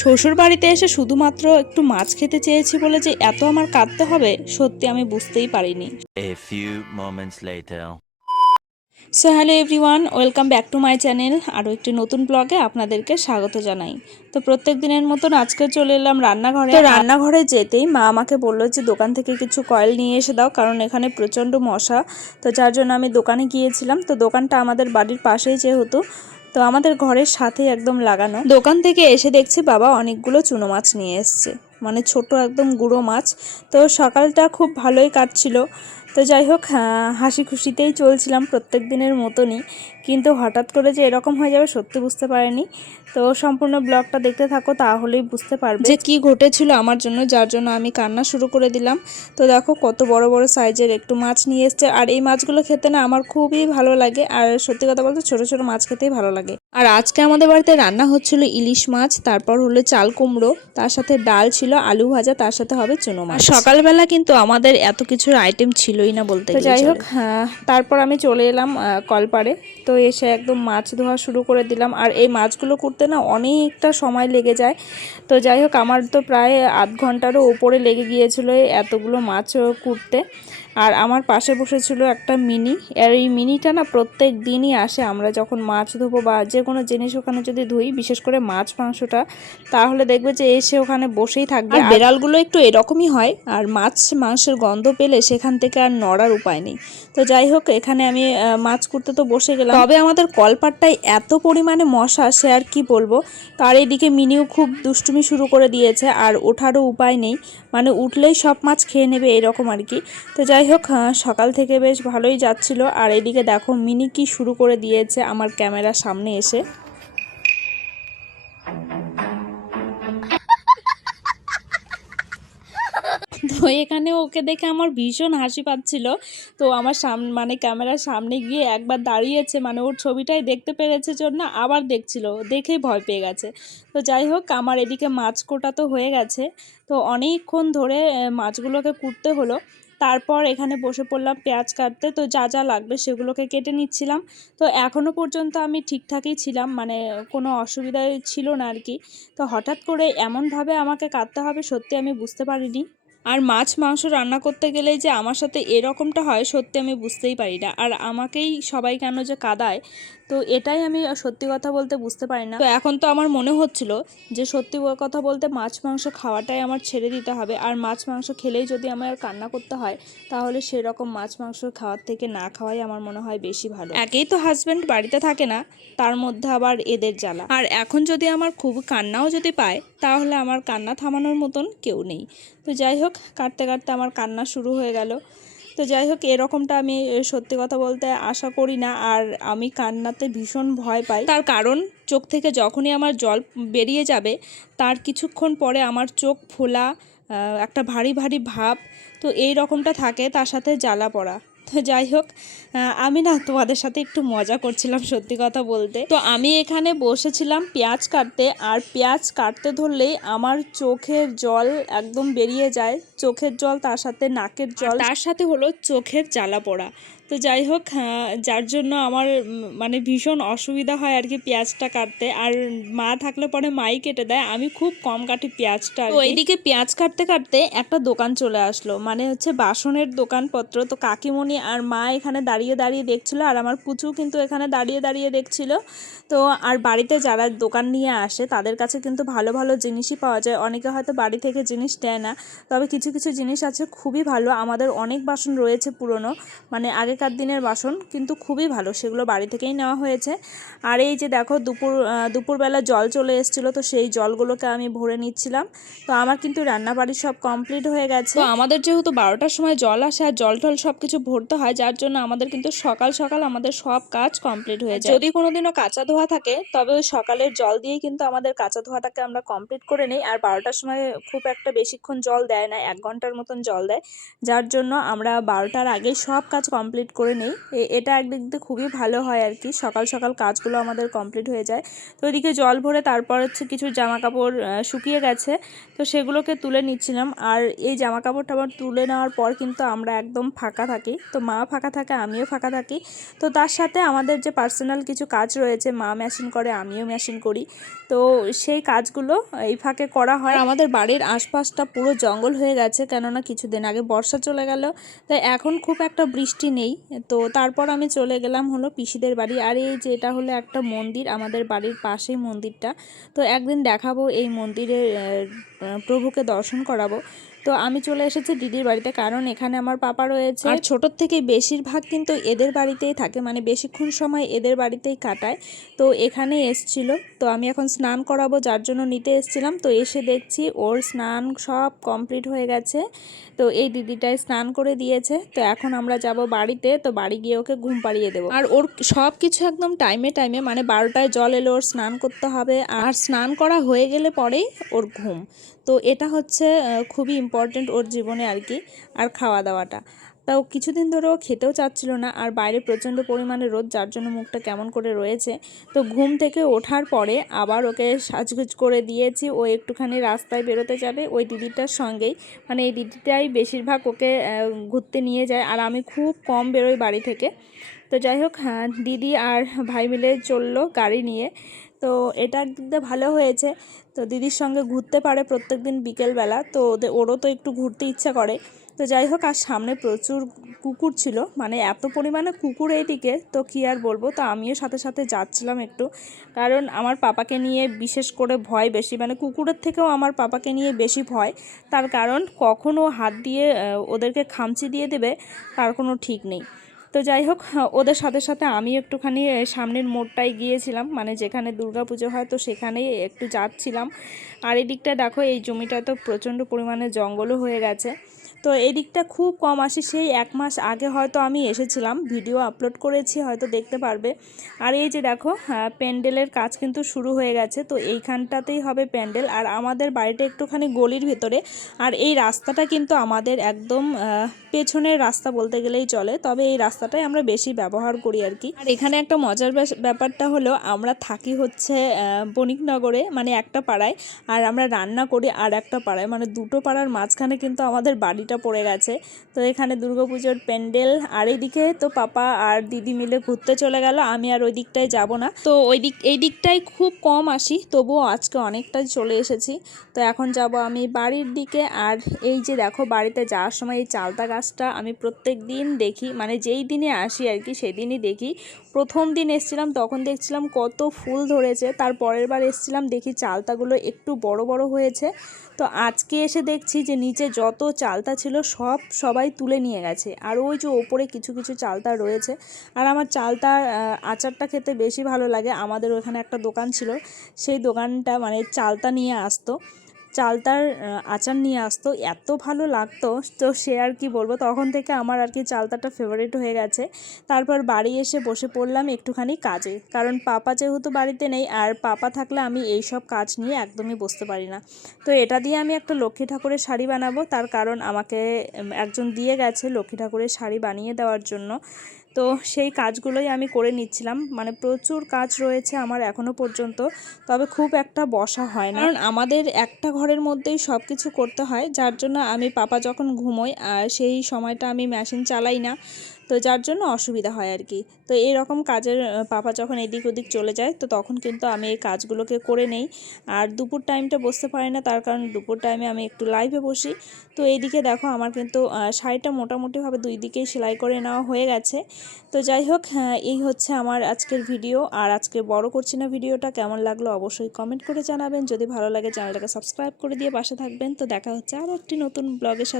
শ্বশুর বাড়িতে এসে শুধুমাত্র একটু মাছ খেতে চেয়েছি বলে যে এত আমার কাঁদতে হবে, সত্যি আমি বুঝতেই পারিনি। A few moments later. So hello everyone, welcome back to my channel. আরও একটি নতুন ব্লগে আপনাদেরকে স্বাগত জানাই। তো প্রত্যেক দিনের মতন আজকে চলে এলাম রান্নাঘরে। তো রান্নাঘরে যেতেই মা আমাকে বললো যে দোকান থেকে কিছু কয়েল নিয়ে এসে দাও, কারণ এখানে প্রচণ্ড মশা। তো যার জন্য আমি দোকানে গিয়েছিলাম। তো দোকানটা আমাদের বাড়ির পাশেই যেহেতু, তো আমাদের ঘরের সাথেই একদম লাগানো। দোকান থেকে এসে দেখছি বাবা অনেকগুলো চুনো মাছ নিয়ে এসছে, মানে ছোট একদম গুঁড়ো মাছ। তো সকালটা খুব ভালোই কাটছিল। তো যাই হোক, হাসি খুশিতেই চলছিলাম প্রত্যেক দিনের মতনই, কিন্তু হঠাৎ করে যে এরকম হয়ে যাবে সত্যি বুঝতে পারিনি। তো সম্পূর্ণ ব্লগটা দেখতে থাকো, তাহলেই বুঝতে পারবে যে কি ঘটেছিল আমার জন্য, যার জন্য আমি কান্না শুরু করে দিলাম। তো দেখো কত বড় বড় সাইজের একটু মাছ নিয়ে এসছে, আর এই মাছগুলো খেতে না আমার খুবই ভালো লাগে। আর সত্যি কথা বলতে ছোট ছোট মাছ খেতেই ভালো লাগে। আর আজকে আমাদের বাড়িতে রান্না হচ্ছিল ইলিশ মাছ, তারপর হলো চাল কুমড়ো, তার সাথে ডাল ছিল, আলু ভাজা, তার সাথে হবে চুনো মাছ। সকালবেলা কিন্তু আমাদের এত কিছুর আইটেম ছিলই না বলতে গেলে। যাই হোক, তারপর আমি চলে এলাম কলপাড়ে। তো এসে একদম মাছ ধোয়া শুরু করে দিলাম। আর এই মাছগুলো করতে না অনেকটা সময় লেগে যায়। তো যাই হোক, আমার তো প্রায় আধ ঘন্টারও ওপরে লেগে গিয়েছিল এতগুলো মাছ কুটতে। আর আমার পাশে বসেছিল একটা মিনি, আর এই মিনিটা না প্রত্যেক দিনই আসে। আমরা যখন মাছ ধোবো বা যে কোনো জিনিস ওখানে যদি ধুই, বিশেষ করে মাছ মাংসটা, তাহলে দেখবে যে এসে ওখানে বসেই থাকবে। আর বেড়ালগুলো একটু এরকমই হয়, আর মাছ মাংসের গন্ধ পেলে সেখান থেকে আর নড়ার উপায় নেই। তো যাই হোক, এখানে আমি মাছ কুটতে তো বসে গেলাম। তবে আমাদের কলপাড়টায় এত পরিমাণে মশা, সে আর কি বলবো। তার এইদিকে মিনিও খুব দুষ্টুমি শুরু করে দিয়েছে, আর ওঠারও উপায় নেই, মানে উঠলেই সব মাছ খেয়ে নেবে এরকম আর কি। তো যাই হোক, সকাল থেকে বেশ ভালোই যাচ্ছিল। আর এদিকে দেখো মিনি কি শুরু করে দিয়েছে আমার ক্যামেরার সামনে এসে। তো এখানে ওকে দেখে আমার ভীষণ হাসি পাচ্ছিল। তো আমার সামনে মানে ক্যামেরার সামনে গিয়ে একবার দাঁড়িয়েছে, মানে ওর ছবিটাই দেখতে পেরেছে জন্য আবার দেখছিল, দেখেই ভয় পেয়ে গেছে। তো যাই হোক, আমার এদিকে মাছ কোটা তো হয়ে গেছে। তো অনেকক্ষণ ধরে মাছগুলোকে কুটতে হলো। তারপর এখানে বসে পড়লাম পেঁয়াজ কাটতে। তো যা যা লাগবে সেগুলোকে কেটে নিচ্ছিলাম। তো এখনও পর্যন্ত আমি ঠিকঠাকই ছিলাম, মানে কোনো অসুবিধাই ছিল না আর কি। তো হঠাৎ করে এমনভাবে আমাকে কাটতে হবে সত্যি আমি বুঝতে পারিনি। আর মাছ মাংস রান্না করতে গেলেই যে আমার সাথে এরকমটা হয় সত্যি আমি বুঝতেই পারি না। আর আমাকেই সবাই কেন যে কাঁদায়, তো এটাই আমি সত্যি কথা বলতে বুঝতে পারি না। তো এখন তো আমার মনে হচ্ছিল যে সত্যি কথা বলতে মাছ মাংস খাওয়াটাই আমার ছেড়ে দিতে হবে। আর মাছ মাংস খেলেই যদি আমার কান্না করতে হয়, তাহলে সেরকম মাছ মাংস খাওয়ার থেকে না খাওয়াই আমার মনে হয় বেশি ভালো। একেই তো হাজব্যান্ড বাড়িতে থাকে না, তার মধ্যে আবার এদের জ্বালা। আর এখন যদি আমার খুব কান্নাও যদি পায়, তাহলে আমার কান্না থামানোর মতন কেউ নেই। তো যাই হোক, কাটতে কাটতে আমার কান্না শুরু হয়ে গেল। তো যাই হোক, এরকমটা আমি সত্যি কথা বলতে আশা করি না। আর আমি কান্নাতে ভীষণ ভয় পাই, তার কারণ চোখ থেকে যখনই আমার জল বেরিয়ে যাবে, তার কিছুক্ষণ পরে আমার চোখ ফোলা, একটা ভারী ভারী ভাব, তো এই রকমটা থাকে, তার সাথে জ্বালা পড়া। তো যাই হোক, আমি না তোমাদের সাথে একটু মজা করছিলাম সত্যি কথা বলতে। তো আমি এখানে বসেছিলাম পেঁয়াজ কাটতে, আর পেঁয়াজ কাটতে ধরলেই আমার চোখের জল একদম বেরিয়ে যায়। চোখের জল, তার সাথে নাকের জল, তার সাথে হলো চোখের জ্বালা পোড়া। তো যাই হোক, যার জন্য আমার মানে ভীষণ অসুবিধা হয় আর কি পেঁয়াজটা কাটতে। আর মা থাকলে পরে মাই কেটে দেয়, আমি খুব কম কাটি পেঁয়াজটা। তো এইদিকে পেঁয়াজ কাটতে কাটতে একটা দোকান চলে আসলো, মানে হচ্ছে বাসনের দোকানপত্র। তো কাকিমণি আর মা এখানে দাঁড়িয়ে দাঁড়িয়ে দেখছিল, আর আমার পুচু কিন্তু এখানে দাঁড়িয়ে দাঁড়িয়ে দেখছিল। তো আর বাড়িতে যারা দোকান নিয়ে আসে তাদের কাছে কিন্তু ভালো ভালো জিনিসই পাওয়া যায়। অনেকে হয়তো বাড়ি থেকে জিনিস দেয় না, তবে কিছু কিছু জিনিস আছে খুবই ভালো। আমাদের অনেক বাসন রয়েছে পুরনো, মানে আগেকার দিনের বাসন, কিন্তু খুবই ভালো, সেগুলো বাড়ি থেকেই নেওয়া হয়েছে। আর এই যে দেখো দুপুরবেলা জল চলে এসেছিলো, তো সেই জলগুলোকে আমি ভরে নিচ্ছিলাম। তো আমার কিন্তু রান্নাবাড়ি সব কমপ্লিট হয়ে গেছে। তো আমাদের যেহেতু 12টার সময় জল আসে আর জল টল সব কিছু ভরতে হয়, যার জন্য আমাদের কিন্তু সকাল সকাল আমাদের সব কাজ কমপ্লিট হয়ে যায়। যদি কোনোদিনও কাঁচা ধোয়া থাকে, তবে ওই সকালের জল দিয়েই কিন্তু আমাদের কাঁচা ধোয়াটাকে আমরা কমপ্লিট করে নিই। আর 12টার সময় খুব একটা বেশিক্ষণ জল দেয় না, 1 ঘন্টার মতন জল দেয়, যার জন্য আমরা 12টার আগেই সব কাজ কমপ্লিট কমপ্লিট করে নেই। এটা একদিক দিয়ে খুবই ভালো হয় আর কি, সকাল সকাল কাজগুলো আমাদের কমপ্লিট হয়ে যায়। তো ওইদিকে জল ভরে তারপর হচ্ছে কিছু জামা কাপড় শুকিয়ে গেছে, তো সেগুলোকে তুলে নিচ্ছিলাম। আর এই জামা কাপড় টাপড় তুলে নেওয়ার পর কিন্তু আমরা একদম ফাঁকা থাকি, তো মা ফাঁকা থাকে, আমিও ফাঁকা থাকি। তো তার সাথে আমাদের যে পার্সোনাল কিছু কাজ রয়েছে, মা মেশিন করে, আমিও মেশিন করি, তো সেই কাজগুলো এই ফাঁকে করা হয়। আমাদের বাড়ির আশপাশটা পুরো জঙ্গল হয়ে গেছে, কেননা কিছুদিন আগে বর্ষা চলে গেল, তাই এখন খুব একটা বৃষ্টি নেই। তো তারপর আমি চলে গেলাম হলো পিসিদের বাড়ি। আর এই যে এটা হলো একটা মন্দির, আমাদের বাড়ির পাশেই মন্দিরটা। তো একদিন দেখাবো এই মন্দিরের প্রভুকে দর্শন করাবো। তো আমি চলে এসেছি দিদির বাড়িতে, কারণ এখানে আমার পাপা রয়েছে। আর ছোটোর থেকেই বেশিরভাগ কিন্তু এদের বাড়িতেই থাকে, মানে বেশিক্ষণ সময় এদের বাড়িতেই কাটায়। তো এখানে এসছিল, তো আমি এখন স্নান করাবো যার জন্য নিতে এসছিলাম। তো এসে দেখছি ওর স্নান সব কমপ্লিট হয়ে গেছে, তো এই দিদিটাই স্নান করে দিয়েছে। তো এখন আমরা যাব বাড়িতে, তো বাড়ি গিয়ে ওকে ঘুম পাড়িয়ে দেবো। আর ওর সব কিছু একদম টাইমে টাইমে, মানে 12টায় জল এলো, ওর স্নান করতে হবে, আর স্নান করা হয়ে গেলে পরেই ওর ঘুম। তো এটা হচ্ছে খুবই ইম্পর্টেন্ট ওর জীবনে আর কি। আর খাওয়া দাওয়াটা, তাও কিছুদিন ধরেও খেতেও চাচ্ছিল না, আর বাইরে প্রচণ্ড পরিমাণে রোদ, যার জন্য মুখটা কেমন করে রয়েছে। তো ঘুম থেকে ওঠার পরে আবার ওকে সাজগুজ করে দিয়েছি, ও একটুখানি রাস্তায় বেরোতে যাবে ওই দিদিটার সঙ্গেই, মানে এই দিদিটাই বেশিরভাগ ওকে ঘুরতে নিয়ে যায়, আর আমি খুব কম বেরোই বাড়ি থেকে। তো যাই হোক, দিদি আর ভাই মিলে চললো গাড়ি নিয়ে, তো এটা একদিক দিয়ে ভালো হয়েছে। তো দিদির সঙ্গে ঘুরতে পারে প্রত্যেক দিন বিকেলবেলা, তো ওরও তো একটু ঘুরতে ইচ্ছা করে। তো যাই হোক, আর সামনে প্রচুর কুকুর ছিল, মানে এত পরিমাণে কুকুর এইদিকে, তো কী আর বলবো। তো আমিও সাথে সাথে যাচ্ছিলাম একটু, কারণ আমার পাপাকে নিয়ে বিশেষ করে ভয় বেশি, মানে কুকুরের থেকেও আমার পাপাকে নিয়ে বেশি ভয়। তার কারণ কখনও হাত দিয়ে ওদেরকে খামচি দিয়ে দেবে তার কোনো ঠিক নেই। তো যাই হোক, ওদের সাথে সাথে আমি একটুখানি সামনের মোড়টায় গিয়েছিলাম, মানে যেখানে দুর্গাপুজো হয়, তো সেখানেই একটু যাচ্ছিলাম। আর এই দিকটা দেখো, এই জমিটা তো প্রচণ্ড পরিমাণে জঙ্গলও হয়ে গেছে। তো এই দিকটা খুব কম আসি, সেই 1 মাস আগে হয়তো আমি এসেছিলাম, ভিডিও আপলোড করেছি, হয়তো দেখতে পারবে। আর এই যে দেখো, প্যান্ডেলের কাজ কিন্তু শুরু হয়ে গেছে, তো এইখানটাতেই হবে প্যান্ডেল। আর আমাদের বাড়িটা একটুখানি গলির ভিতরে, আর এই রাস্তাটা কিন্তু আমাদের একদম পেছনের রাস্তা বলতে গেলেই চলে, তবে এই রাস্তাটাই আমরা বেশি ব্যবহার করি আর কি। আর এখানে একটা মজার ব্যাপারটা হলো, আমরা থাকি হচ্ছে বণিকনগরে, মানে একটা পাড়ায়, আর আমরা রান্না করি আর একটা পাড়ায়, মানে দুটো পাড়ার মাঝখানে কিন্তু আমাদের বাড়িটা পড়ে গেছে। তো এখানে দুর্গাপুজোর প্যান্ডেল, আর এইদিকে তো পাপা আর দিদি মিলে ঘুরতে চলে গেল, আমি আর ওই দিকটায় যাব না। তো এই দিকটায় খুব কম আসি, তবুও আজকে অনেকটাই চলে এসেছি। তো এখন যাব আমি বাড়ির দিকে। আর এই যে দেখো, বাড়িতে যাওয়ার সময় এই চালতা গাছটা আমি প্রত্যেক দিন দেখি, মানে যেই দিনে আসি আর কি সেদিনই দেখি। প্রথম দিন এসেছিলাম তখন দেখছিলাম কত ফুল ধরেছে, তার পরের বার এসেছিলাম দেখি চালতাগুলো একটু বড় বড় হয়েছে। তো আজকে এসে দেখছি যে নিচে যত চালতা ছিল সবাই তুলে নিয়ে গেছে, আর ওই যে ওপরে কিছু কিছু চালতা রয়েছে। আর আমার চালতার আচারটা খেতে বেশি ভালো লাগে। আমাদের ওখানে একটা দোকান ছিল, সেই দোকানটা মানে চালতা নিয়ে আসতো, চালতার আচার নিয়ে আসতো, এত ভালো লাগতো। তো সে আর কি বলবো, তখন থেকে আমার আর কি চালতাটা ফেভারিট হয়ে গেছে। তারপর বাড়ি এসে বসে পড়লাম একটুখানি কাজে, কারণ পাপা যেহেতু বাড়িতে নেই, আর পাপা থাকলে আমি এই সব কাজ নিয়ে একদমই বসতে পারি না। তো এটা দিয়ে আমি একটা লক্ষ্মী ঠাকুরের শাড়ি বানাবো, তার কারণ আমাকে একজন দিয়ে গেছে লক্ষ্মী ঠাকুরের শাড়ি বানিয়ে দেওয়ার জন্য। তো সেই কাজগুলোই আমি করে নিচ্ছিলাম, মানে প্রচুর কাজ রয়েছে আমার এখনও পর্যন্ত, তবে খুব একটা বসা হয় না, কারণ আমাদের একটা ঘরের মধ্যেই সব কিছু করতে হয়, যার জন্য আমি পাপা যখন ঘুমোই আর সেই সময়টা আমি মেশিন চালাই না, তো যার জন্য অসুবিধা হয় আর কি। তো এইরকম কাজের পাপা যখন এদিক ওদিক চলে যায়, তো তখন কিন্তু আমি এই কাজগুলোকে করে নেই। আর দুপুর টাইমটা বসতে পারি না, তার কারণ দুপুর টাইমে আমি একটু লাইভে বসি। তো এইদিকে দেখো, আমার কিন্তু শাড়িটা মোটামুটিভাবে দুই দিকেই সেলাই করে নেওয়া হয়ে গেছে। তো যাই হোক, এই হচ্ছে আমার আজকের ভিডিও। আর আজকে বড় করছি না ভিডিওটা, কেমন লাগলো অবশ্যই কমেন্ট করে জানাবেন। যদি ভালো লাগে চ্যানেলটাকে সাবস্ক্রাইব করে দিয়ে পাশে থাকবেন। তো দেখা হচ্ছে আরও একটি নতুন ব্লগের সাথে।